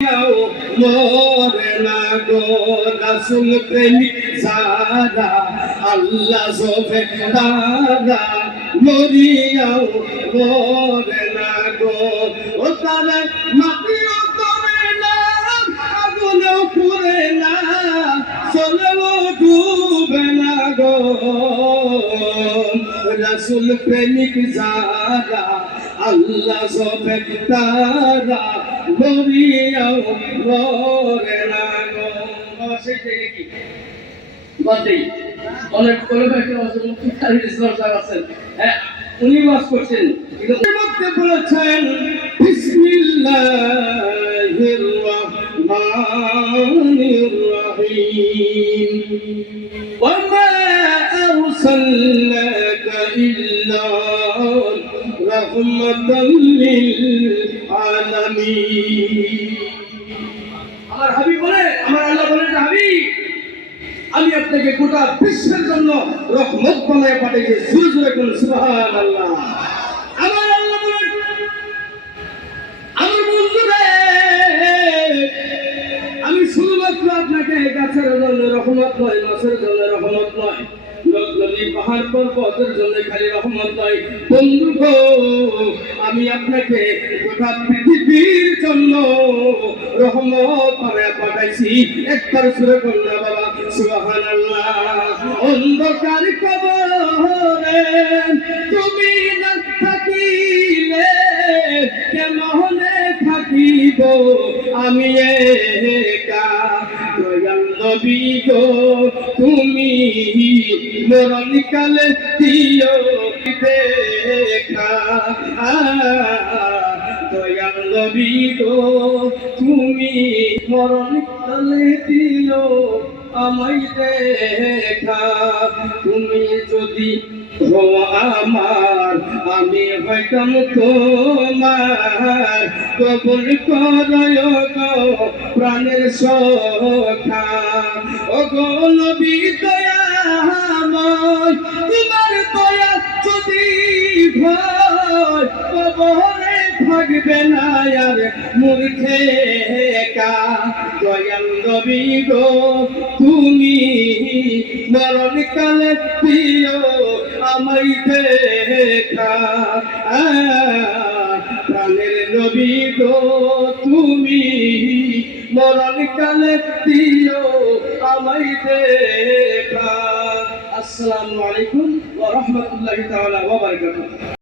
মরে না গো রাসূল প্রেমিক যারা আল্লাহ সবে তারা মরিয়াও মরে না গো ও তারা মাটিও করে না আগুনেও পুড়ে না চলেও ডুবে না গো রাসূল প্রেমিক যারা আল্লাহ সবে তারা মরিয়াও মরে না গো। সেই থেকে কি বাদেই অনেক ইসলাম সাহেব আছেন, হ্যাঁ উনি ওয়াজ করছেন, কিন্তু মধ্যে বলেছেন বিসমিল্লাহির রহমানির রহিম ওয়া মা আরসালনাকা ইল্লা রাহমাতাল লিল আলামিন। আমার হাবিব বলে, আমার আল্লাহ বলেন হাবিব আমি আপনাকে গোটা বিশ্বের জন্য রহমত বানায় পাঠিয়েছি। জোরে জোরে বলুন সুবহানাল্লাহ। আমার আল্লাহ বলেন আমার বন্ধুরে আমি শুধুমাত্র আপনাকে গাছের জন্য রহমত নয়, মাছের জন্য রহমত নয়, নদী পাহাড় পর্বতের জন্য খালি রহমত নয় বন্ধু গো, আমি আপনাকে গোটা পৃথিবীর জন্য রহমত বানায় পাঠাইছি। একবার সুরে বলনা বাবা সুবহানাল্লাহ। অন্ধকার কবরে তুমি না থাকিলে কেমনে থাকিব আমি একা, দয়াল নবী গো তুমি মরণ কালে দিও দেখা, দয়াল নবী গো তুমি মরণ কালে দিও আমায় দেখা। তুমি যদি আমার আমি হইতাম তোমার কবুল করয় গো প্রাণের সখা। ও গো নবী দয়াময় তোমার দয়া যদি ভয় কবরে থাকবে না আর মূর্খে একা, দয়াল নবী গো তুমি মরণ কালে দিও আমায় দেখা, প্রাণের নবী গো তুমি মরণ কালে দিও আমায় দেখা। আসসালামু আলাইকুম ওয়া রাহমাতুল্লাহি তাআলা ওয়া বারাকাতুহু।